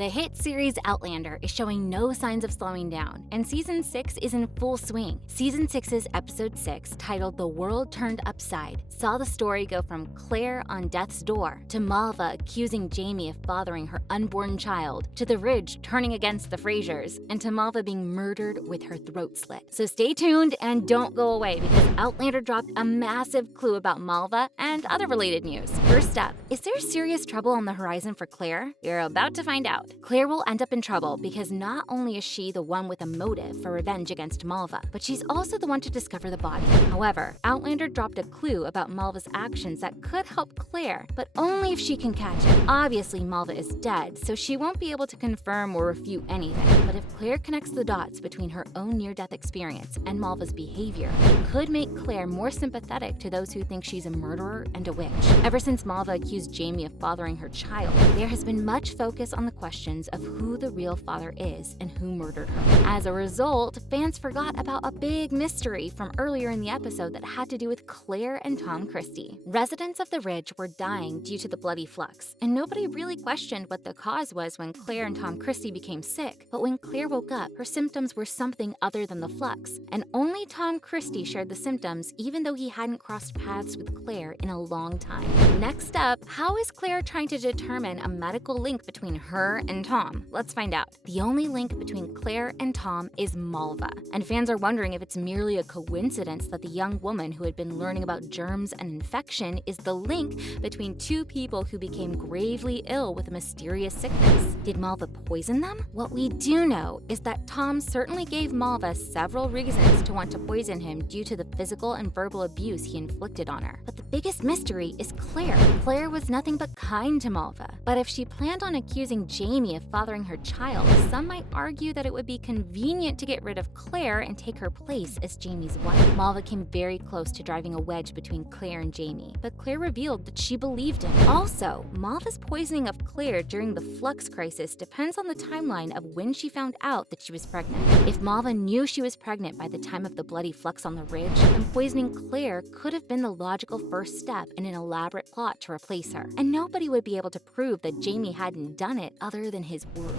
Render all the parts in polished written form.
The hit series Outlander is showing no signs of slowing down, and Season 6 is in full swing. Season 6's Episode 6, titled The World Turned Upside, saw the story go from Claire on death's door, to Malva accusing Jamie of fathering her unborn child, to the Ridge turning against the Frasers, and to Malva being murdered with her throat slit. So stay tuned and don't go away, because Outlander dropped a massive clue about Malva and other related news. First up, is there serious trouble on the horizon for Claire? You're about to find out. Claire will end up in trouble because not only is she the one with a motive for revenge against Malva, but she's also the one to discover the body. However, Outlander dropped a clue about Malva's actions that could help Claire, but only if she can catch it. Obviously, Malva is dead, so she won't be able to confirm or refute anything. But if Claire connects the dots between her own near-death experience and Malva's behavior, it could make Claire more sympathetic to those who think she's a murderer and a witch. Ever since Malva accused Jamie of fathering her child, there has been much focus on the questions of who the real father is and who murdered her. As a result, fans forgot about a big mystery from earlier in the episode that had to do with Claire and Tom Christie. Residents of the Ridge were dying due to the bloody flux, and nobody really questioned what the cause was when Claire and Tom Christie became sick. But when Claire woke up, her symptoms were something other than the flux, and only Tom Christie shared the symptoms even though he hadn't crossed paths with Claire in a long time. Next up, how is Claire trying to determine a medical link between her and Tom? Let's find out. The only link between Claire and Tom is Malva, and fans are wondering if it's merely a coincidence that the young woman who had been learning about germs and infection is the link between two people who became gravely ill with a mysterious sickness. Did Malva poison them? What we do know is that Tom certainly gave Malva several reasons to want to poison him due to the physical and verbal abuse he inflicted on her. But the biggest mystery is Claire. Claire was nothing but kind to Malva, but if she planned on accusing Jamie of fathering her child, some might argue that it would be convenient to get rid of Claire and take her place as Jamie's wife. Malva came very close to driving a wedge between Claire and Jamie, but Claire revealed that she believed him. Also, Malva's poisoning of Claire during the flux crisis depends on the timeline of when she found out that she was pregnant. If Malva knew she was pregnant by the time of the bloody flux on the Ridge, then poisoning Claire could have been the logical first step in an elaborate plot to replace her. And nobody would be able to prove that Jamie hadn't done it other than his word.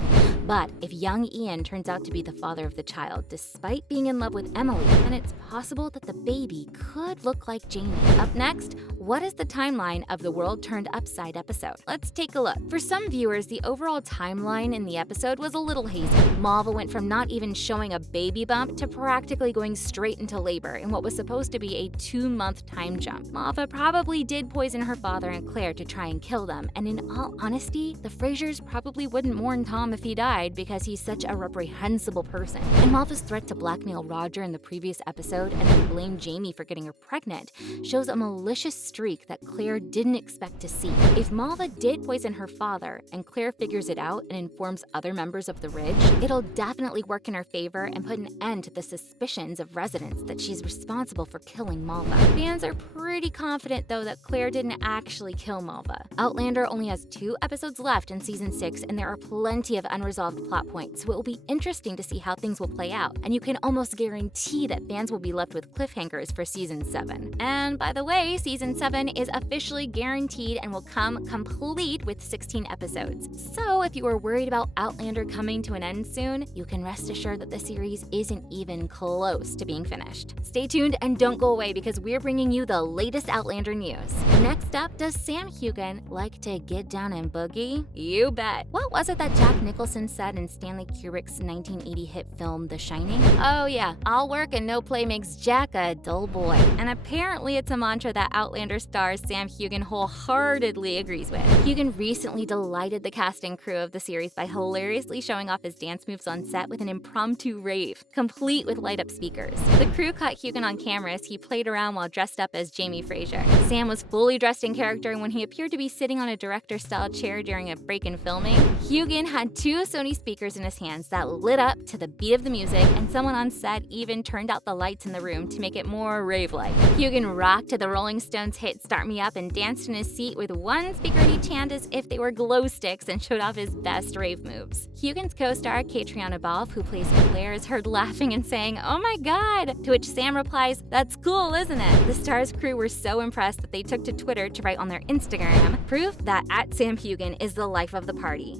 But if young Ian turns out to be the father of the child, despite being in love with Emily, then it's possible that the baby could look like Jamie. Up next, what is the timeline of the World Turned Upside episode? Let's take a look. For some viewers, the overall timeline in the episode was a little hazy. Malva went from not even showing a baby bump to practically going straight into labor in what was supposed to be a 2-month time jump. Malva probably did poison her father and Claire to try and kill them, and in all honesty, the Frasers probably wouldn't mourn Tom if he died because he's such a reprehensible person. And Malva's threat to blackmail Roger in the previous episode and then blame Jamie for getting her pregnant shows a malicious streak that Claire didn't expect to see. If Malva did poison her father and Claire figures it out and informs other members of the Ridge, it'll definitely work in her favor and put an end to the suspicions of residents that she's responsible for killing Malva. Fans are pretty confident though that Claire didn't actually kill Malva. Outlander only has 2 episodes left in Season 6 and there are plenty of unresolved plot points, so it will be interesting to see how things will play out, and you can almost guarantee that fans will be left with cliffhangers for Season 7. And by the way, Season 7 is officially guaranteed and will come complete with 16 episodes. So if you are worried about Outlander coming to an end soon, you can rest assured that the series isn't even close to being finished. Stay tuned and don't go away because we're bringing you the latest Outlander news. Next up, does Sam Heughan like to get down and boogie? You bet. What was it that Jack Nicholson said in Stanley Kubrick's 1980 hit film The Shining? Oh yeah, all work and no play makes Jack a dull boy. And apparently it's a mantra that Outlander star Sam Heughan wholeheartedly agrees with. Heughan recently delighted the cast and crew of the series by hilariously showing off his dance moves on set with an impromptu rave, complete with light-up speakers. The crew caught Heughan on camera as he played around while dressed up as Jamie Fraser. Sam was fully dressed in character, and when he appeared to be sitting on a director-style chair during a break in filming, Heughan had 2 Sony speakers in his hands that lit up to the beat of the music, and someone on set even turned out the lights in the room to make it more rave-like. Heughan rocked to the Rolling Stones hit Start Me Up and danced in his seat with one speaker in each hand as if they were glow sticks and showed off his best rave moves. Heughan's co-star Catriona Balfe, who plays Claire, is heard laughing and saying, "Oh my god," to which Sam replies, "That's cool, isn't it?" The star's crew were so impressed that they took to Twitter to write on their Instagram, Proof that @Sam Hugan is the life of the party.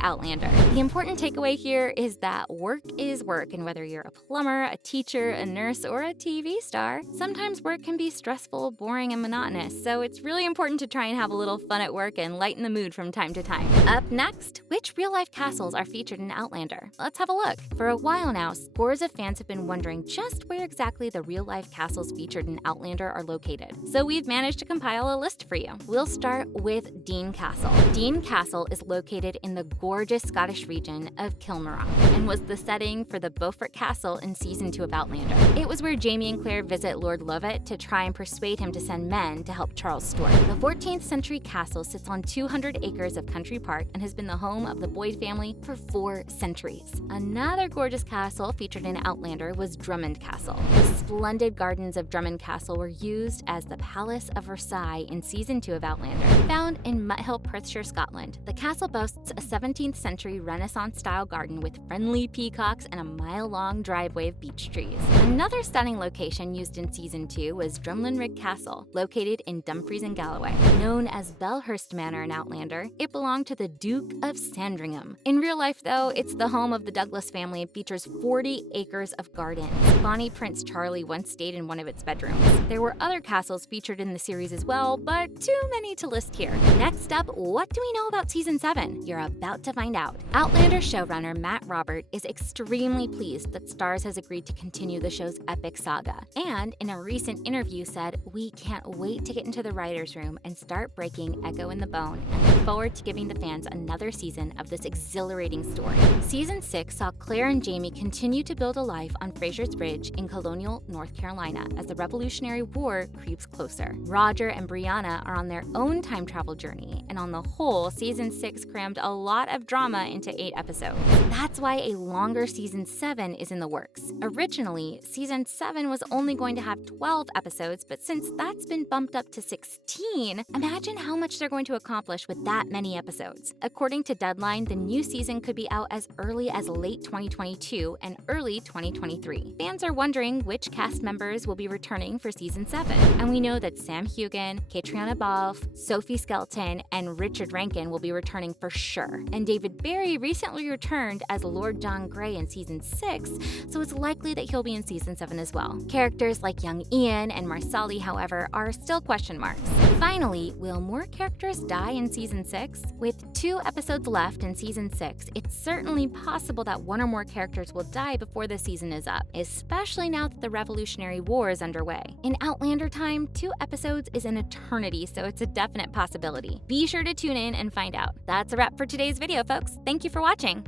#Outlander. The important takeaway here is that work is work, and whether you're a plumber, a teacher, a nurse, or a TV star, sometimes work can be stressful, boring, and monotonous, so it's really important to try and have a little fun at work and lighten the mood from time to time. Up next, which real-life castles are featured in Outlander? Let's have a look. For a while now, scores of fans have been wondering just where exactly the real-life castles featured in Outlander are located. So we've managed to compile a list for you. We'll start with Dean Castle. Dean Castle is located in the gorgeous Scottish region of Kilmarnock and was the setting for the Beaufort Castle in Season 2 of Outlander. It was where Jamie and Claire visit Lord Lovat to try and persuade him to send men to help Charles Stuart. The 14th century castle sits on 200 acres of country park and has been the home of the Boyd family for 4 centuries. Another gorgeous castle featured in Outlander was Drummond Castle. The splendid gardens of Drummond Castle were used as the Palace of Versailles in Season 2 of Outlander. Found in Muthill, Perthshire, Scotland, the castle boasts a 17th century Renaissance-style garden with friendly peacocks and a mile-long driveway of beech trees. Another stunning location used in Season 2 was Drumlinrig Castle, located in Dumfries and Galloway. Known as Belhurst Manor in Outlander, it belonged to the Duke of Sandringham. In real life, though, it's the home of the Douglas family and features 40 acres of gardens. Bonnie Prince Charlie once stayed in one of its bedrooms. There were other castles featured in the series as well, but too many to list here. Next up, what do we know about Season 7? You're about to find out. Outlander showrunner Matt Robert is extremely pleased that Starz has agreed to continue the show's epic saga, and in a recent interview said, "We can't wait to get into the writer's room and start breaking Echo in the Bone, and look forward to giving the fans another season of this exhilarating story." Season 6 saw Claire and Jamie continue to build a life on Frasers Ridge in colonial North Carolina as the Revolutionary War creeps closer. Roger and Brianna are on their own time travel journey, and on the whole, Season 6 crammed a lot of drama into 8 episodes. That's why a longer Season 7 is in the works. Originally, Season 7 was only going to have 12 episodes, but since that's been bumped up to 16, imagine how much they're going to accomplish with that many episodes. According to Deadline, the new season could be out as early as late 2022 and early 2023. Fans are wondering which cast members will be returning for Season 7, and we know that Sam Hugan, Catriona Balfe, Sophie Skelton, and Richard Rankin will be returning for sure. And David Barry recently returned as Lord John Grey in Season 6, so it's likely that he'll be in Season 7 as well. Characters like young Ian and Marsali, however, are still question marks. Finally, will more characters die in Season 6? With 2 episodes left in Season 6, it's certainly possible that one or more characters will die before the season is up, especially now that the Revolutionary War is underway. In Outlander time, 2 episodes is an eternity, so it's a definite possibility. Be sure to tune in and find out. That's a wrap for today's video, folks. Thank you for watching.